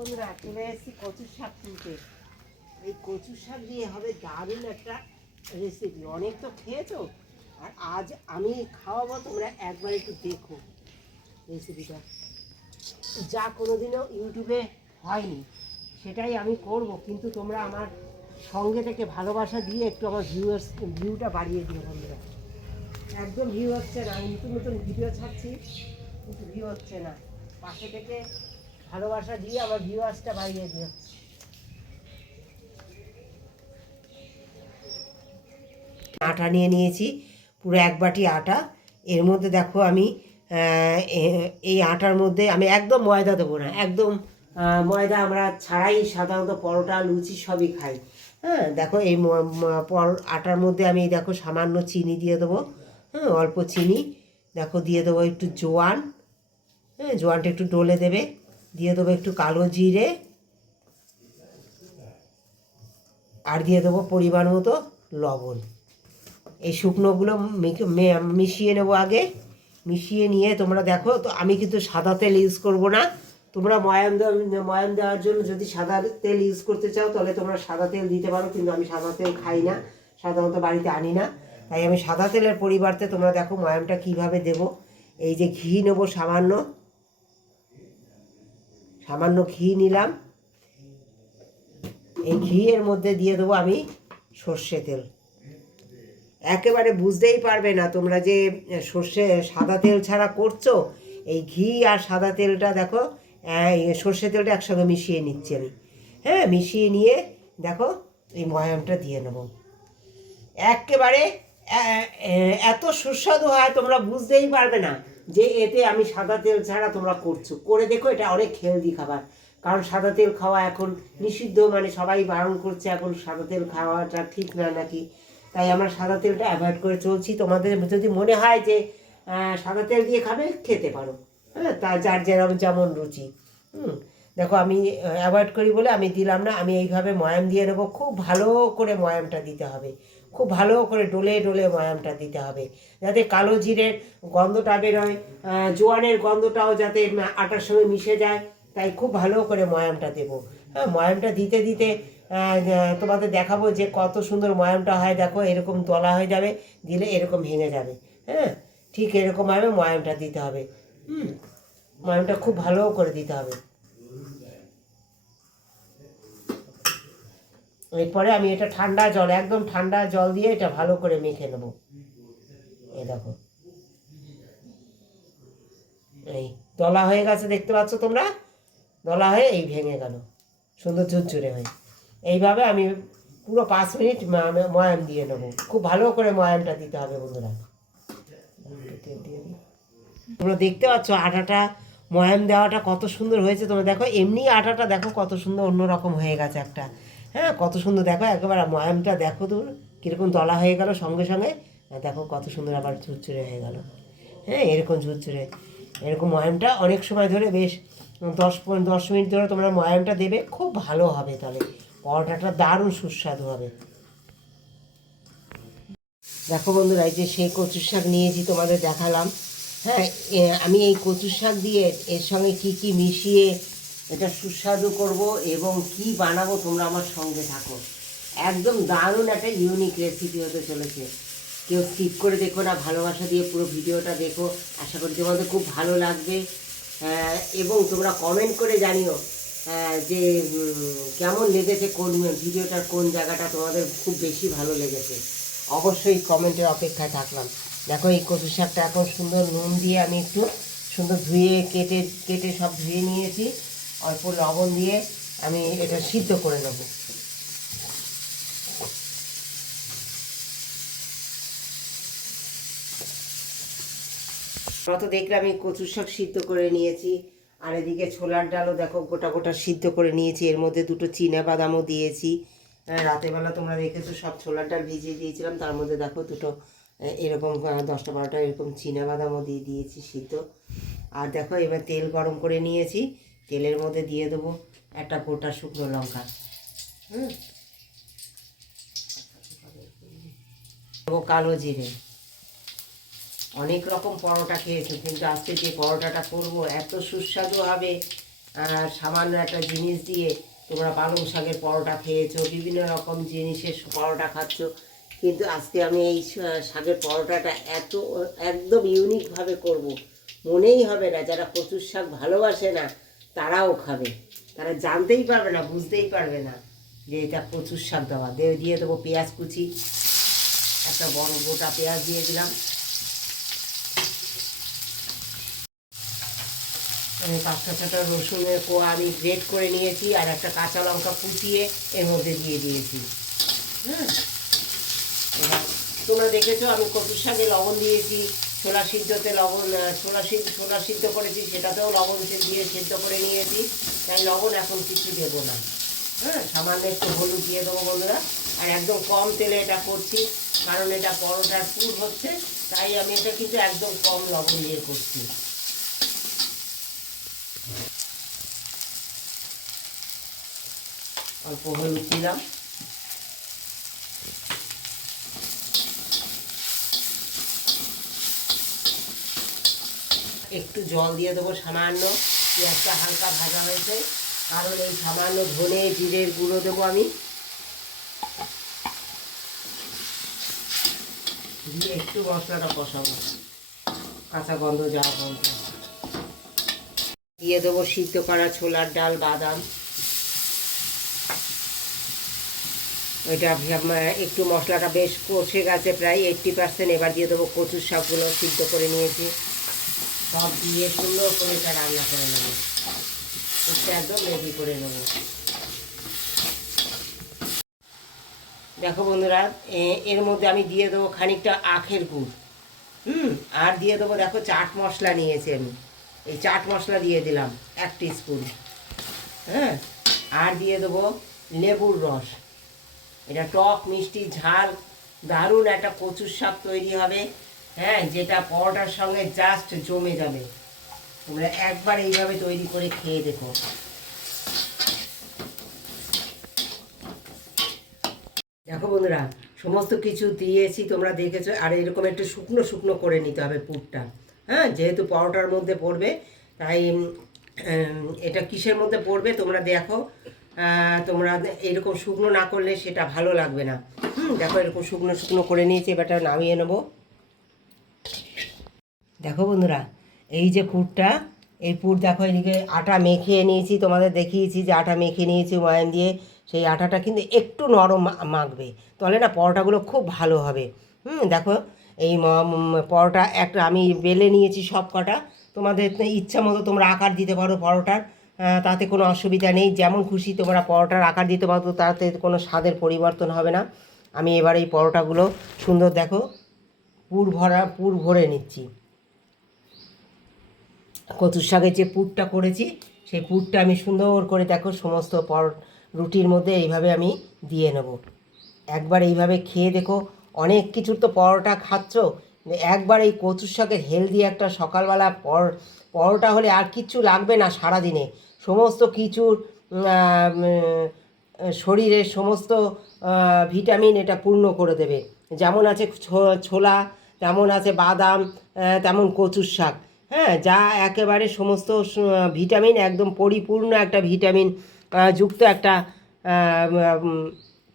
বন্ধুরা চলে এসেছি কচুর শাক তুলতে এই কচুর শাক দিয়ে হবে দারুণ একটা রেসিপি অনেক তো খেয়েছো? আর আজ আমি খাওয়াবো, তোমরা একবার একটু দেখো রেসিপিটা যা কোনোদিনও ইউটিউবে হয়নি, সেটাই আমি করব। কিন্তু তোমরা আমার সঙ্গে থেকে ভালোবাসা দিয়ে একটু আমার ভিউয়ার্স ভিউটা বাড়িয়ে দিও বন্ধুরা। একদম ভিউ হচ্ছে না, আমি নতুন নতুন ভিডিও ছাড়ছি, কিন্তু ভিউ হচ্ছে না। পাশে থেকে ভালোবাসা দিয়ে আমার ভিউয়ার্সটা বাড়িয়ে দিও। আটা নিয়ে নিয়েছি, পুরো এক বাটি আটা। এর মধ্যে দেখো আমি এই আটার মধ্যে আমি একদম ময়দা দেবো না, একদম ময়দা আমরা ছাড়াই সাধারণত পরোটা, লুচি সবই খাই। হ্যাঁ দেখো এই আটার মধ্যে আমি দেখো সামান্য চিনি দিয়ে দেবো। হ্যাঁ অল্প চিনি, দেখো দিয়ে দেবো একটু জোয়ান। হ্যাঁ জোয়ানটা একটু ডলে দেবে। দিয়ে দেবো একটু কালো জিরে। আর দিয়ে দেবো পরিমাণ মতো লবণ। এই শুকনোগুলো মিশিয়ে নেব আগে। মিশিয়ে নিয়ে তোমরা দেখো, তো আমি কিন্তু সাদা তেল ইউজ করব না। তোমরা ময়াম ময়াম দেওয়ার জন্য যদি সাদা তেল ইউজ করতে চাও, তাহলে তোমরা সাদা তেল দিতে পারো, কিন্তু আমি সাদা তেল খাই না। সাধারণত বাড়িতে আনি না। তাই আমি সাদা তেলের পরিবর্তে তোমরা দেখো ময়ামটা কীভাবে দেব। এই যে ঘি নেব সামান্য। সামান্য ঘি নিলাম। এই ঘিয়ের মধ্যে দিয়ে দেবো আমি সর্ষে তেল। একেবারে বুঝতেই পারবে না তোমরা যে সর্ষে সাদা তেল ছাড়া করছ। এই ঘি আর সাদা তেলটা দেখো সর্ষে তেলটা একসঙ্গে মিশিয়ে নিচ্ছি আমি। হ্যাঁ মিশিয়ে নিয়ে দেখো এই ময়ামটা দিয়ে নেব। একেবারে এত সুস্বাদু হয়, তোমরা বুঝতেই পারবে না। যে এতে আমি সাদা তেল ছাড়া তোমরা করছ। করে দেখো, এটা অনেক হেলদি খাবার। কারণ সাদা তেল খাওয়া এখন নিষিদ্ধ মানে সবাই বারণ করছে এখন সাদা তেল খাওয়াটা ঠিক না নাকি? তাই আমরা সাদা তেলটা অ্যাভয়েড করে চলছি। তোমাদের যদি মনে হয় যে সাদা তেল দিয়ে খাবে, খেতে পারো। হ্যাঁ তা যার যেরকম যেমন রুচি। হুম, দেখো, আমি অ্যাভয়েড করি বলে আমি দিলাম না। আমি এইভাবে ময়াম দিয়ে নেব। খুব ভালো করে ময়ামটা দিতে হবে। খুব ভালো করে ডলে ডলে ময়ামটা দিতে হবে। যাতে কালো জিরের গন্ধটা বেরোয় জোয়ানের গন্ধটাও যাতে আটার সঙ্গে মিশে যায়, তাই খুব ভালো করে ময়ামটা দেবো। হ্যাঁ ময়ামটা দিতে দিতে তোমাদের দেখাবো যে কত সুন্দর ময়ামটা হয়। দেখো, এরকম দলা হয়ে যাবে, দিলে এরকম ভেঙে যাবে। হ্যাঁ ঠিক এরকমভাবে ময়ামটা দিতে হবে। হুম, ময়ামটা খুব ভালো করে দিতে হবে। এরপরে আমি এটা ঠান্ডা জল, একদম ঠান্ডা জল দিয়ে এটা ভালো করে মেখে নেব। এই দেখো। এই দলা হয়ে গেছে, দেখতে পাচ্ছ তোমরা? দলা হয়ে এই ভেঙে গেল। সুন্দর ঝুরঝুরে হয়ে। এইভাবে আমি পুরো পাঁচ মিনিট ময়াম দিয়ে নেব। খুব ভালো করে ময়ামটা দিতে হবে বন্ধুরা। তোমরা দেখতে পাচ্ছ আটাটা, ময়াম দেওয়াটা কত সুন্দর হয়েছে তোমরা দেখো। এমনি আটাটা দেখো কত সুন্দর অন্যরকম হয়ে গেছে একটা। হ্যাঁ কত সুন্দর। দেখো একেবারে ময়ামটা দেখো তোর কীরকম দলা হয়ে গেল সঙ্গে সঙ্গে। দেখো কত সুন্দর আবার ঝুরঝুরে হয়ে গেল। হ্যাঁ এরকম ঝুরঝুরে। এরকম ময়ামটা অনেক সময় ধরে বেশ দশ দশ মিনিট ধরে তোমরা ময়ামটা দেবে, খুব ভালো হবে তাহলে। পরোটাটা দারুণ সুস্বাদু হবে। দেখো বন্ধুরা, এই যে সেই কচুর শাক নিয়েছি তোমাদের দেখালাম। হ্যাঁ আমি এই কচুর শাক দিয়ে এর সঙ্গে কি কি মিশিয়ে এটা সুস্বাদু করব এবং কি বানাবো তোমরা আমার সঙ্গে থাকো। একদম দারুণ একটা ইউনিক রেসিপি হতে চলেছে। কেউ স্কিপ করে দেখো না, ভালোবাসা দিয়ে পুরো ভিডিওটা দেখো। আশা করি তোমাদের খুব ভালো লাগবে। এবং তোমরা কমেন্ট করে জানিও যে কেমন লেগেছে কোন ভিডিওটার কোন জায়গাটা তোমাদের খুব বেশি ভালো লেগেছে। অবশ্যই কমেন্টের অপেক্ষায় থাকলাম। দেখো এই কচু শাকটা এখন সুন্দর নুন দিয়ে আমি একটু সুন্দর ধুয়ে কেটে কেটে সব ধুয়ে নিয়েছি। অল্প লবণ দিয়ে আমি এটা সিদ্ধ করে নেব। কত দেখলে আমি কচু শাক সিদ্ধ করে নিয়েছি। আর এদিকে ছোলার ডালও দেখো গোটা গোটা সিদ্ধ করে নিয়েছি। এর মধ্যে দুটো চীনা বাদামও দিয়েছি। হ্যাঁ, রাতেরবেলা তোমরা দেখেছ সব ছোলার ডাল ভিজিয়ে দিয়েছিলাম। তার মধ্যে দেখো দুটো এরকম দশটা বারোটা এরকম চীনা বাদামও দিয়ে দিয়েছি সিদ্ধ। আর দেখো এবার তেল গরম করে নিয়েছি। তেলের মধ্যে দিয়ে দেবো একটা গোটা শুকনো লঙ্কা। হুম? দেবো কালো জিরে। অনেক রকম পরোটা খেয়েছো, কিন্তু আজকে যে পরোটাটা করব, এত সুস্বাদু হবে। সামান্য একটা জিনিস দিয়ে তোমরা পালং শাকের পরোটা খেয়েছো, বিভিন্ন রকম জিনিসের পরোটা খাচ্ছ। কিন্তু আজকে আমি এই শাকের পরোটাটা এত, একদম ইউনিকভাবে করব। মনেই হবে না, যারা কচুর শাক ভালোবাসে না তারাও খাবে। তারা জানতেই পারবে না, বুঝতেই পারবে না যে এটা কচুর শাক দেওয়া। দিয়ে দিয়ে দেবো পেঁয়াজ কুচি, একটা বড় গোটা পেঁয়াজ দিয়ে দিলাম। পাঁচটা ছটা রসুনের কোয়া আমি গ্রেট করে নিয়েছি আর একটা কাঁচা লঙ্কা কুচিয়ে এর মধ্যে দিয়ে দিয়েছি। হ্যাঁ তোমরা দেখেছ আমি কচুর শাকে লবণ দিয়েছি। ছোলা সিদ্ধতে লবণ ছোলা সিদ্ধ ছোলা সিদ্ধ করেছি, সেটাতেও লবণ সে- দিয়ে সিদ্ধ করে নিয়েছি। তাই লবণ এখন কিছু দেবো না। হ্যাঁ সামান্য একটু হলুদ দিয়ে দেবো বন্ধুরা। আর একদম কম তেলে এটা করছি, কারণ এটা পরোটার পুর হচ্ছে, তাই আমি এটা কিন্তু একদম কম লবণ দিয়ে করছি। অল্প হলুদ দিলাম। একটু জল দিয়ে দেবো সামান্য, পেঁয়াজটা হালকা ভাজা হয়েছে। কারণ এই সামান্য ধনে, জিরের গুঁড়ো দেবো আমি। দিয়ে একটু মশলাটা কষাবো। কাঁচা গন্ধ যাওয়া পর্যন্ত। দিয়ে দেবো সিদ্ধ করা ছোলার ডাল, বাদাম। ওইটা একটু মশলাটা বেশ কষে গেছে প্রায় এইট্টি পার্সেন্ট এবার দিয়ে দেবো কচুর শাকগুলো সিদ্ধ করে নিয়েছি। সব দিয়ে সুন্দর করে এটা রান্না করে নেব। এটা একদম রেডি করে নেব। দেখো বন্ধুরা এর মধ্যে আমি দিয়ে দেবো খানিকটা আখের গুড়। হুম, আর দিয়ে দেবো দেখো চাট মশলা নিয়েছি আমি। এই চাট মশলা দিয়ে দিলাম এক স্পুন হ্যাঁ আর দিয়ে দেবো লেবুর রস। এটা টক মিষ্টি ঝাল, দারুণ একটা কচুর শাক তৈরি হবে। হ্যাঁ যেটা পরোটার সঙ্গে জাস্ট জমে যাবে। তোমরা একবার এইভাবে তৈরি করে খেয়ে দেখো। দেখো বন্ধুরা, সমস্ত কিছু দিয়েছি, তোমরা দেখেছ, আর এরকম একটু শুকনো শুকনো করে নিতে হবে পুরটা। হ্যাঁ যেহেতু পরোটার মধ্যে পড়বে, তাই এটা কিসের মধ্যে পড়বে তোমরা দেখো। তোমরা এরকম শুকনো না করলে সেটা ভালো লাগবে না। হুম, দেখো এরকম শুকনো শুকনো করে নিয়েছি, এবারটা নামিয়ে নেব। দেখো বন্ধুরা, এই যে পুরটা, এই পুর দেখো, এদিকে আটা মেখে নিয়েছি, তোমাদের দেখিয়েছি যে আটা মেখে নিয়েছি ময়ান দিয়ে। সেই আটাটা কিন্তু একটু নরম মাখবে, তাহলে না পরোটাগুলো খুব ভালো হবে। হুম, দেখো, এই পরোটা একটা আমি বেলে নিয়েছি সব কটা তোমাদের ইচ্ছা মতো তোমরা আকার দিতে পারো পরোটার তাতে কোনো অসুবিধা নেই। যেমন খুশি তোমরা পরোটার আকার দিতে পারো তাতে কোনো স্বাদের পরিবর্তন হবে না। আমি এবার এই পরোটাগুলো সুন্দর দেখো, পুর ভরা, পুর ভরে নিচ্ছি। কচুর শাকের যে পুরটা করেছি, সেই পুরটা আমি সুন্দর করে দেখো সমস্ত পর রুটির মধ্যে এইভাবে আমি দিয়ে নেব। একবার এইভাবে খেয়ে দেখো, অনেক কিছুর তো পরোটা খাচ্ছ, একবার এই কচুর শাকের হেলদি একটা সকালবেলা পর, পরোটা হলে আর কিচ্ছু লাগবে না সারাদিনে। সমস্ত কিছুর শরীরের সমস্ত ভিটামিন এটা পূর্ণ করে দেবে। যেমন আছে ছোলা, তেমন আছে বাদাম তেমন কচুর শাক। হ্যাঁ যা একেবারে সমস্ত ভিটামিন, একদম পরিপূর্ণ একটা ভিটামিন যুক্ত একটা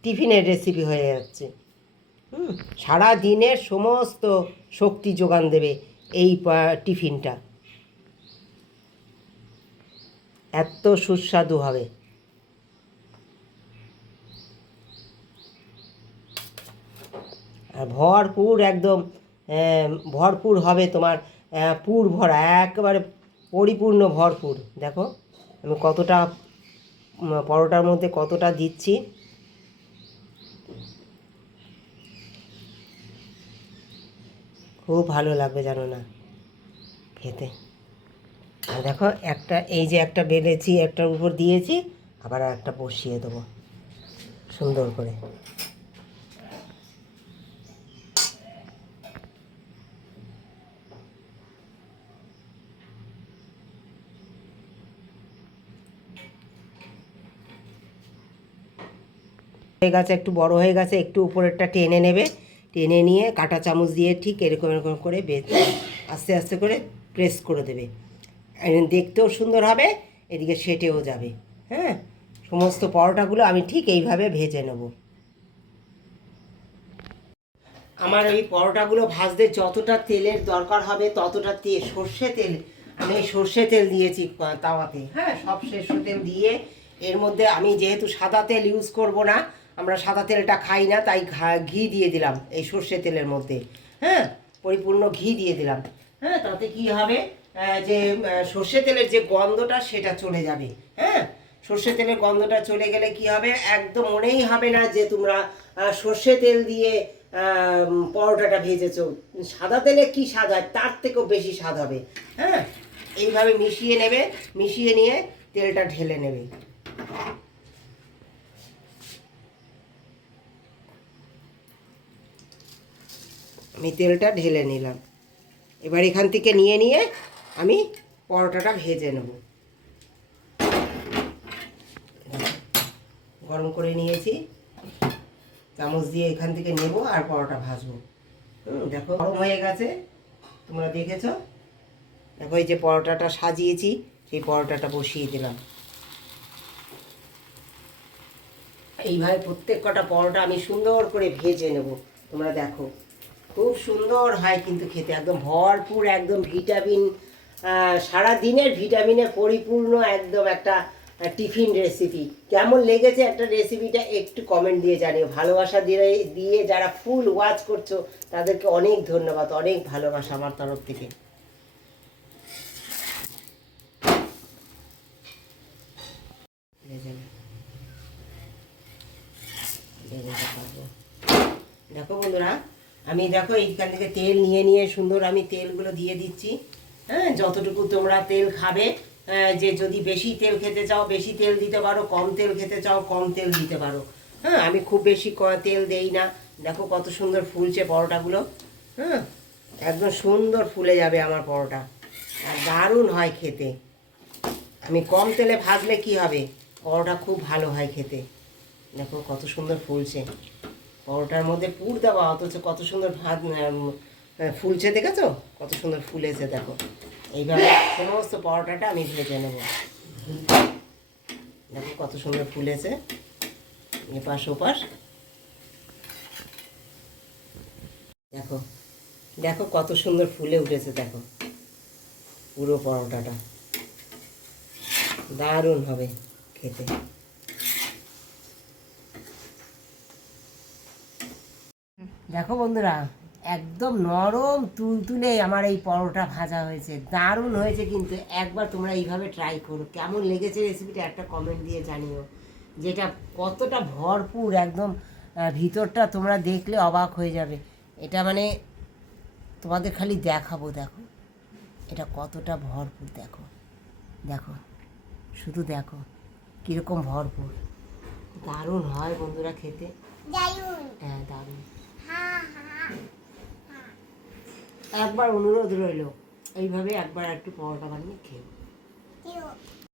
টিফিনের রেসিপি হয়ে যাচ্ছে। হুম, সারা দিনের সমস্ত শক্তি যোগান দেবে এই টিফিনটা। এত সুস্বাদু হবে। ভরপুর একদম ভরপুর হবে তোমার পুর ভরা, একেবারে পরিপূর্ণ ভরপুর। দেখো, আমি কতটা পরোটার মধ্যে কতটা দিচ্ছি। খুব ভালো লাগবে জানো না, খেতে। আর দেখো, একটা, এই যে একটা বেলেছি, একটার উপর দিয়েছি, আবার একটা বসিয়ে দেবো, সুন্দর করে। হয়ে গেছে, একটু বড় হয়ে গেছে, একটু উপরেরটা টেনে নেবে। টেনে নিয়ে কাঁটা চামচ দিয়ে ঠিক এরকম এরকম করে আস্তে আস্তে করে প্রেস করে দেবে। দেখতেও সুন্দর হবে, এদিকে সেটেও যাবে। হ্যাঁ সমস্ত পরোটাগুলো আমি ঠিক এইভাবে ভেজে নেব। আমার ওই পরোটাগুলো ভাজতে যতটা তেলের দরকার হবে, ততটা তেল সর্ষে তেল, আমি সর্ষে তেল দিয়েছি তাওয়াতে। হ্যাঁ সব সর্ষে তেল দিয়ে এর মধ্যে আমি যেহেতু সাদা তেল ইউজ করব না আমরা সাদা তেলটা খাই না, তাই ঘা- দিয়ে দিলাম এই সর্ষে তেলের মধ্যে। হ্যাঁ? পরিপূর্ণ ঘি দিয়ে দিলাম। হ্যাঁ? তাতে কি হবে? যে সর্ষে তেলের যে গন্ধটা সেটা চলে যাবে। হ্যাঁ? সর্ষে তেলের গন্ধটা চলে গেলে কি হবে? একদম মনেই হবে না যে তোমরা সর্ষে তেল দিয়ে পরোটাটা ভেজেছ। সাদা তেলে কি স্বাদ হয়? তার থেকেও বেশি স্বাদ হবে। হ্যাঁ? এইভাবে মিশিয়ে নেবে, মিশিয়ে নিয়ে তেলটা ঢেলে নেবে। আমি তেলটা ঢেলে নিলাম। এবার এখান থেকে নিয়ে নিয়ে আমি পরোটাটা ভেজে নেব। গরম করে নিয়েছি। চামচ দিয়ে এখান থেকে নেব আর পরোটা ভাজবো। দেখো গরম হয়ে গেছে। তোমরা দেখেছ? দেখো এই যে পরোটাটা সাজিয়েছি, সেই পরোটাটা বসিয়ে দিলাম। এইভাবে প্রত্যেক কটা পরোটা আমি সুন্দর করে ভেজে নেব। তোমরা দেখো। খুব সুন্দর হয় কিন্তু খেতে, একদম ভরপুর, একদম ভিটামিন সারা দিনের ভিটামিনে পরিপূর্ণ একদম একটা টিফিন রেসিপি কেমন লেগেছে একটা রেসিপিটা একটু কমেন্ট দিয়ে জানিও ভালোবাসা দিয়ে দিয়ে যারা ফুল ওয়াচ করছ, তাদেরকে অনেক ধন্যবাদ, অনেক ভালোবাসা আমার তরফ থেকে। দেখো বন্ধুরা আমি দেখো এইখান থেকে তেল নিয়ে নিয়ে সুন্দর আমি তেলগুলো দিয়ে দিচ্ছি। হ্যাঁ যতটুকু তোমরা তেল খাবে যে যদি বেশি তেল খেতে চাও, বেশি তেল দিতে পারো, কম তেল খেতে চাও, কম তেল দিতে পারো। হ্যাঁ আমি খুব বেশি তেল দেই না। দেখো কত সুন্দর ফুলছে পরোটাগুলো। হ্যাঁ একদম সুন্দর ফুলে যাবে আমার পরোটা। আর দারুণ হয় খেতে। আমি কম তেলে ভাজলে কি হবে? পরোটা খুব ভালো হয় খেতে। দেখো কত সুন্দর ফুলছে। পরোটার মধ্যে পুর দেওয়া, অথচ কত সুন্দর ভাত ফুলছে, দেখেছ? কত সুন্দর ফুলেছে, দেখো। এইভাবে সমস্ত পরোটাটা আমি ভেজে নেব। দেখো কত সুন্দর ফুলেছে, এপাশ ওপাশ। দেখো দেখো কত সুন্দর ফুলে উঠেছে, দেখো। পুরো পরোটাটা। দারুণ হবে খেতে। দেখো বন্ধুরা একদম নরম তুলতুলে আমার এই পরোটা ভাজা হয়েছে। দারুণ হয়েছে কিন্তু একবার তোমরা এইভাবে ট্রাই করো। কেমন লেগেছে রেসিপিটা একটা কমেন্ট দিয়ে জানিও। যেটা কতটা ভরপুর একদম ভিতরটা তোমরা দেখলে অবাক হয়ে যাবে। এটা মানে তোমাদের খালি দেখাবো দেখো। এটা কতটা ভরপুর দেখো। দেখো শুধু দেখো কীরকম ভরপুর। দারুণ হয় বন্ধুরা খেতে। হ্যাঁ দারুণ। একবার অনুরোধ রইল এইভাবে একবার একটু পরোটা বানিয়ে খেয়ে